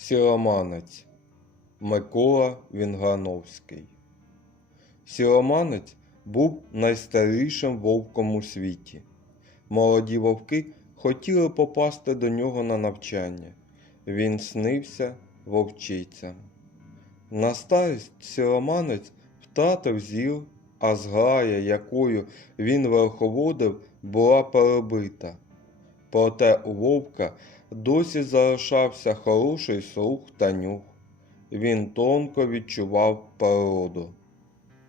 Сіроманець Микола Вінгановський. Сіроманець був найстарішим вовком у світі. Молоді вовки хотіли попасти до нього на навчання. Він снився вовчицям. На старість сіроманець втратив зір, а зграя, якою він верховодив, була перебита. Проте у вовка досі залишався хороший слух та нюх. Він тонко відчував природу.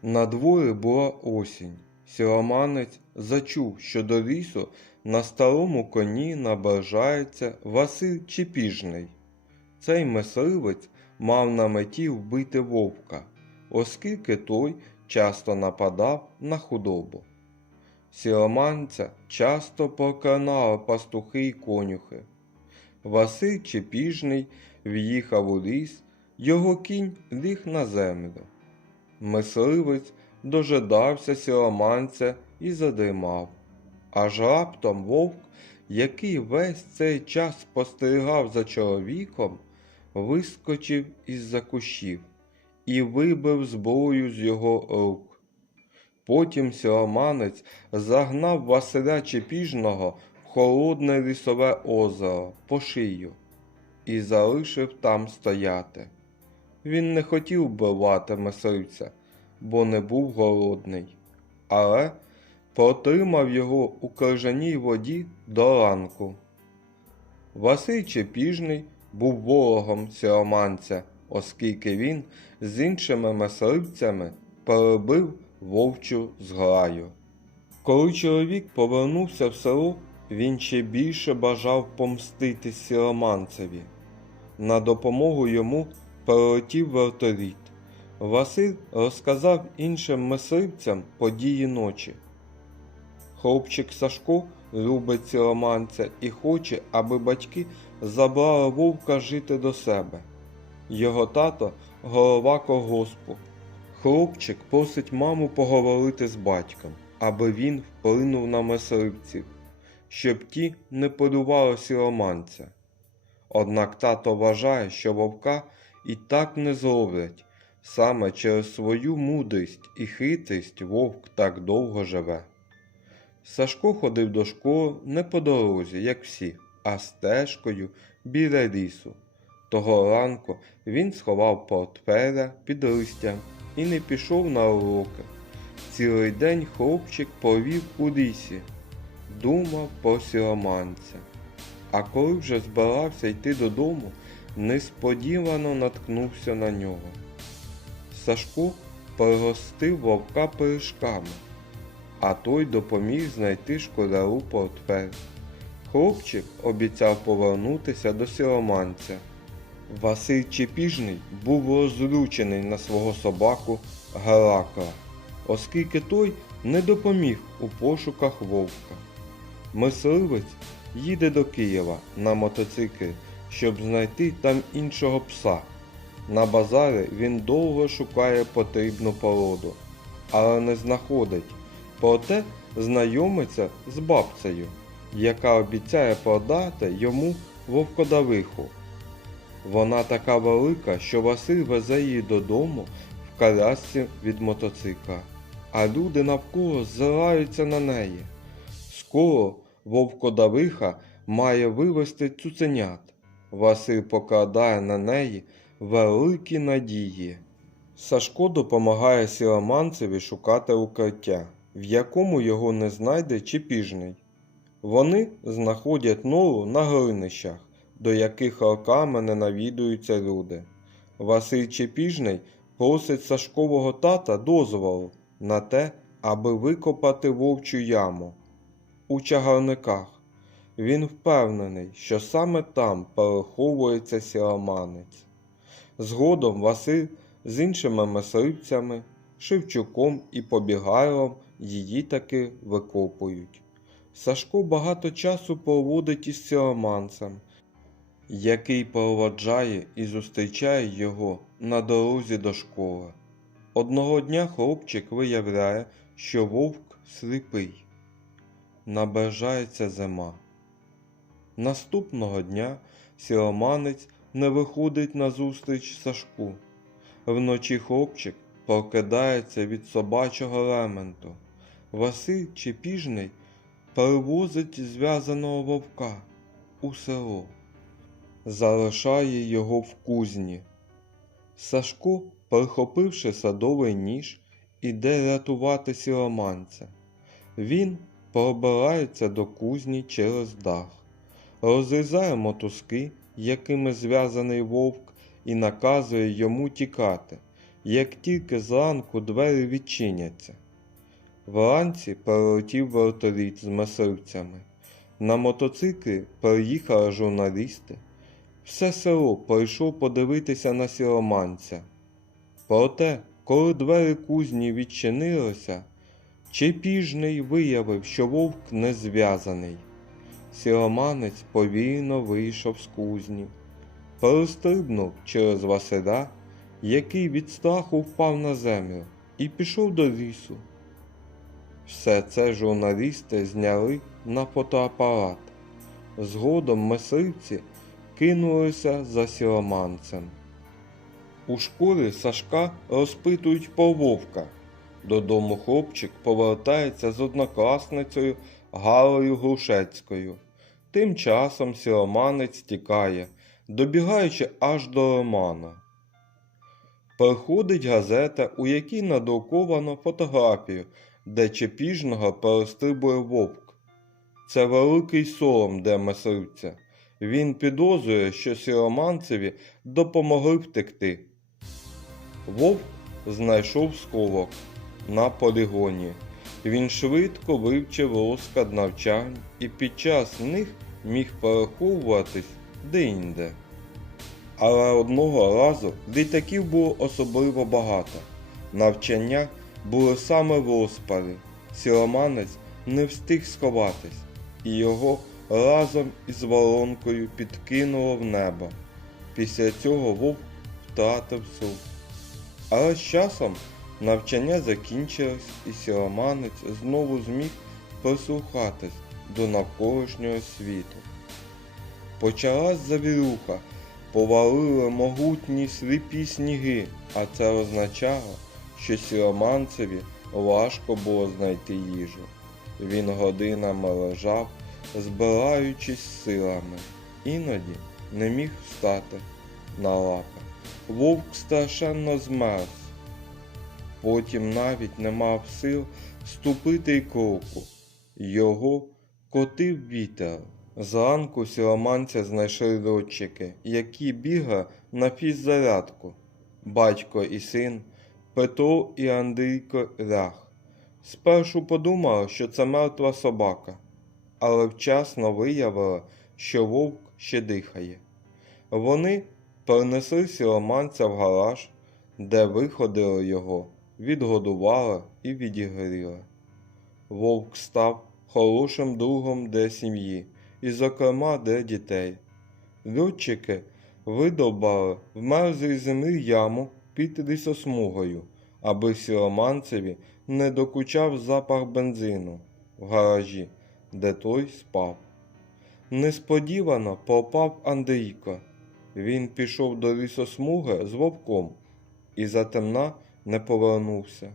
На дворі була осінь. Сіроманець зачув, що до лісу на старому коні наближається Василь Чепіжний. Цей мисливець мав на меті вбити вовка, оскільки той часто нападав на худобу. Сіроманця часто проклинали пастухи й конюхи. Василь Чепіжний в'їхав у ліс, його кінь ліг на землю. Мисливець дожидався сіроманця і задрімав. Аж раптом вовк, який весь цей час спостерігав за чоловіком, вискочив із-за кущів і вибив зброю з його рук. Потім сіроманець загнав Василя Чепіжного в холодне лісове озеро по шию і залишив там стояти. Він не хотів вбивати мисливця, бо не був голодний, але протримав його у крижаній воді до ранку. Василь Чепіжний був ворогом сіроманця, оскільки він з іншими мисливцями перебив вовчу зграю. Коли чоловік повернувся в село, він ще більше бажав помстити сіроманцеві. На допомогу йому прилетів вертоліт. Василь розказав іншим мисливцям події ночі. Хлопчик Сашко любить сіроманця і хоче, аби батьки забрали вовка жити до себе. Його тато голова колгоспу. Хлопчик просить маму поговорити з батьком, аби він вплинув на мисливців, щоб ті не полювали сіроманця. Однак тато вважає, що вовка і так не зловлять. Саме через свою мудрість і хитрість вовк так довго живе. Сашко ходив до школи не по дорозі, як всі, а стежкою біля лісу. Того ранку він сховав портфеля під листям і не пішов на уроки. Цілий день хлопчик провів у лісі, думав про сіроманця. А коли вже збирався йти додому, несподівано наткнувся на нього. Сашко пригостив вовка пиріжками, а той допоміг знайти школяру портфель. Хлопчик обіцяв повернутися до сіроманця. Василь Чепіжний був розлючений на свого собаку Геракла, оскільки той не допоміг у пошуках вовка. Мисливець їде до Києва на мотоциклі, щоб знайти там іншого пса. На базарі він довго шукає потрібну породу, але не знаходить. Проте знайомиться з бабцею, яка обіцяє продати йому вовкодавиху. Вона така велика, що Василь везе її додому в колясці від мотоцикла, а люди навколо ззираються на неї. Скоро вовкодавиха має вивести цуценят. Василь покладає на неї великі надії. Сашко допомагає сіроманцеві шукати укриття, в якому його не знайде Чепіжний. Вони знаходять нору на глинищах, до яких роками не навідуються люди. Василь Чепіжний просить Сашкового тата дозволу на те, аби викопати вовчу яму у чагарниках. Він впевнений, що саме там переховується сіроманець. Згодом Василь з іншими мисливцями, Шевчуком і Побігайлом її таки викопують. Сашко багато часу проводить із сіроманцем, який проводжає і зустрічає його на дорозі до школи. Одного дня хлопчик виявляє, що вовк сліпий. Наближається зима. Наступного дня сіроманець не виходить назустріч Сашку. Вночі хлопчик прокидається від собачого лементу. Василь Чепіжний перевозить зв'язаного вовка у село, залишає його в кузні. Сашко, прихопивши садовий ніж, іде рятувати сіроманця. Він пробирається до кузні через дах, розрізає мотузки, якими зв'язаний вовк, і наказує йому тікати, як тільки зранку двері відчиняться. Вранці перелетів вертоліт з мисливцями. На мотоциклі приїхали журналісти. Все село прийшов подивитися на сіроманця. Проте, коли двері кузні відчинилися, Чепіжний виявив, що вовк не зв'язаний. Сіроманець повільно вийшов з кузні, перестрибнув через Василя, який від страху впав на землю, і пішов до лісу. Все це журналісти зняли на фотоапарат. Згодом мисливці кинулися за сіроманцем. У школі Сашка розпитують про вовка. Додому хлопчик повертається з однокласницею Галею Грушецькою. Тим часом сіроманець тікає, добігаючи аж до Романа. Приходить газета, у якій надруковано фотографію, де чепіжного перестрибує вовк. Це великий сором для мисливця. Він підозрює, що сіроманцеві допомогли втекти. Вовк знайшов сховок на полігоні. Він швидко вивчив розклад навчань і під час них міг переховуватись де-інде. Але одного разу літаків було особливо багато. Навчання були саме в розпалі. Сіроманець не встиг сховатись, і його разом із воронкою підкинуло в небо. Після цього вовк втратив суд. Але з часом навчання закінчилось, і сіроманець знову зміг прислухатись до навколишнього світу. Почалась завірюха, повалили могутні сліпі сніги, а це означало, що сіроманцеві важко було знайти їжу. Він годинами лежав, збираючись силами, іноді не міг встати на лапи. Вовк страшенно змерз. Потім навіть не мав сил ступити й кроку. Його котив вітер. Зранку сіроманця знайшли льотчики, які бігали на фіззарядку. Батько і син, Петро і Андрійко Рях. Спершу подумали, що це мертва собака, але вчасно виявили, що вовк ще дихає. Вони перенесли сіроманця в гараж, де виходили його, відгодували і відігріли. Вовк став хорошим другом для сім'ї і, зокрема, для дітей. Льотчики видовбали в мерзлій землі яму під лісосмугою, аби сіроманцеві не докучав запах бензину в гаражі, де той спав. Несподівано попав Андрійко. Він пішов до лісосмуги з вовком і затемна не повернувся.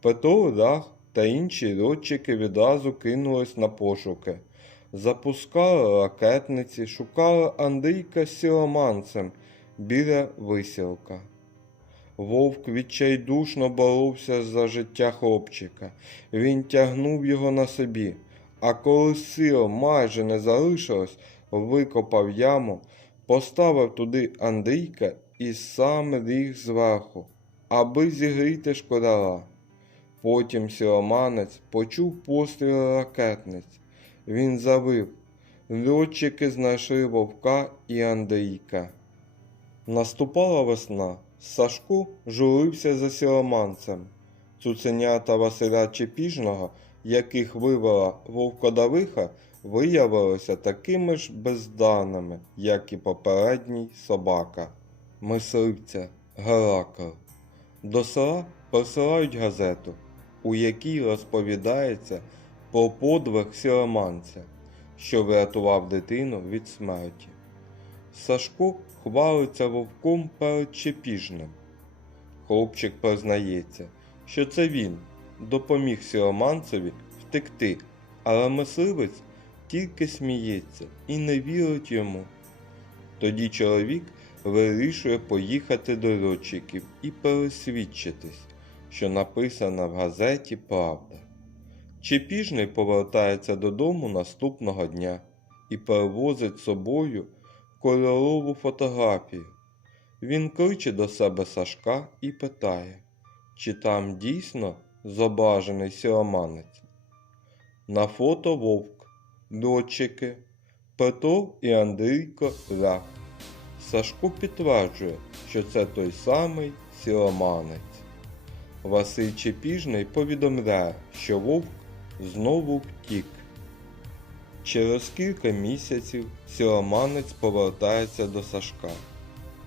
Петро Рах та інші льотчики відразу кинулись на пошуки. Запускали ракетниці, шукали Андрійка з сіроманцем біля висілка. Вовк відчайдушно боровся за життя хлопчика. Він тягнув його на собі, а коли сил майже не залишилось, викопав яму, поставив туди Андрійка і сам ліг зверху, аби зігріти школяра. Потім сіроманець почув постріли ракетниць. Він завив. Льотчики знайшли вовка і Андрійка. Наступала весна. Сашко журився за сіроманцем. Цуценята Василя Чепіжного, яких вивела вовкодавиха, виявилися такими ж безданими, як і попередній собака. Мисливця Геракл. До села присилають газету, у якій розповідається про подвиг сіроманця, що врятував дитину від смерті. Сашко хвалиться вовком перед Чепіжним. Хлопчик признається, що це він допоміг сіроманцеві втекти, але мисливець тільки сміється і не вірить йому. Тоді чоловік вирішує поїхати до льотчиків і пересвідчитись, що написана в газеті правда. Чепіжний повертається додому наступного дня і перевозить з собою кольорову фотографію. Він кличе до себе Сашка і питає, чи там дійсно зображений сіроманець. На фото вовк, льотчики, Петро і Андрійко Лях. Сашко підтверджує, що це той самий сіроманець. Василь Чепіжний повідомляє, що вовк знову втік. Через кілька місяців сіроманець повертається до Сашка.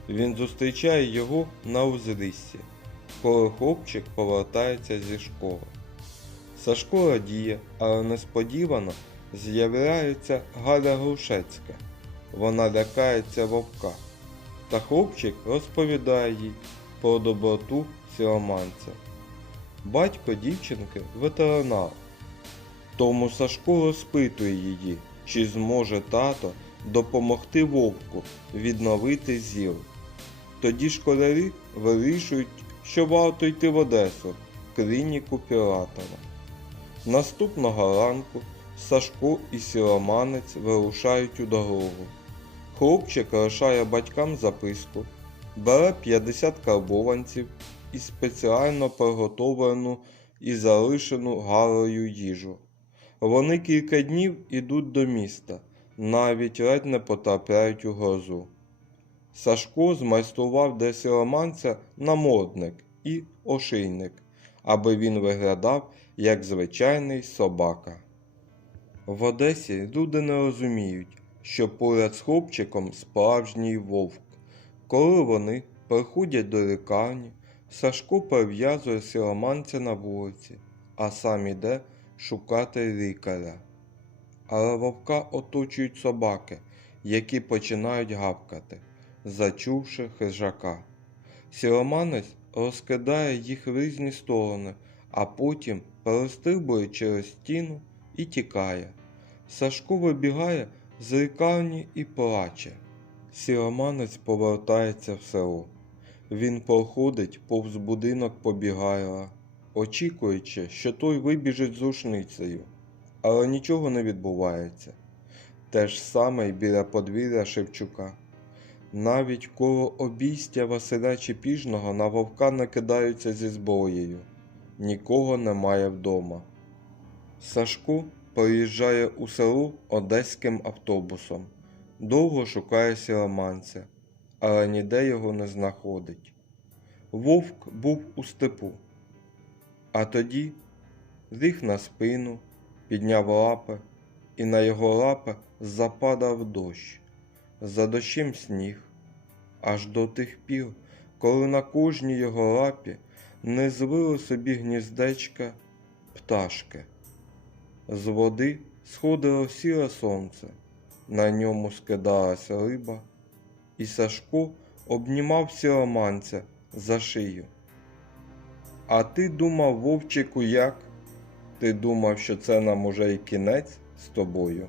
Він зустрічає його на узліссі, коли хлопчик повертається зі школи. Сашко радіє, але несподівано з'являється Галя Грушецька. Вона лякається вовка. Та хлопчик розповідає їй про доброту сіроманця. Батько дівчинки ветеринар. Тому Сашко розпитує її, чи зможе тато допомогти вовку відновити зір. Тоді школярі вирішують, що варто йти в Одесу, клініку Піратова. Наступного ранку Сашко і сіроманець вирушають у дорогу. Хлопчик лишає батькам записку, бере 50 карбованців і спеціально приготовлену і залишену Галею їжу. Вони кілька днів ідуть до міста, навіть ледь не потрапляють у грозу. Сашко змайстрував для сіроманця намордник і ошийник, аби він виглядав як звичайний собака. В Одесі люди не розуміють, що поряд з хлопчиком справжній вовк. Коли вони приходять до лікарні, Сашко перев'язує сіроманця на вулиці, а сам іде шукати лікаря. Але вовка оточують собаки, які починають гавкати, зачувши хижака. Сіроманець розкидає їх в різні сторони, а потім перестрибує через стіну і тікає. Сашко вибігає з лікарні і плаче. Сіроманець повертається в село. Він проходить повз будинок побігайла, очікуючи, що той вибіжить з рушницею, але нічого не відбувається. Те ж саме й біля подвір'я Шевчука. Навіть коло обійстя Василя Чепіжного на вовка накидаються зі зброєю. Нікого немає вдома. Сашко приїжджає у село одеським автобусом. Довго шукає сіроманця, але ніде його не знаходить. Вовк був у степу. А тоді ліг на спину, підняв лапи, і на його лапи западав дощ. За дощем сніг, аж до тих пір, коли на кожній його лапі не звили собі гніздечка пташки. З води сходило сіре сонце, на ньому скидалася риба, і Сашко обнімав сіроманця за шию. А ти думав, вовчику, як? Ти думав, що це нам уже й кінець з тобою?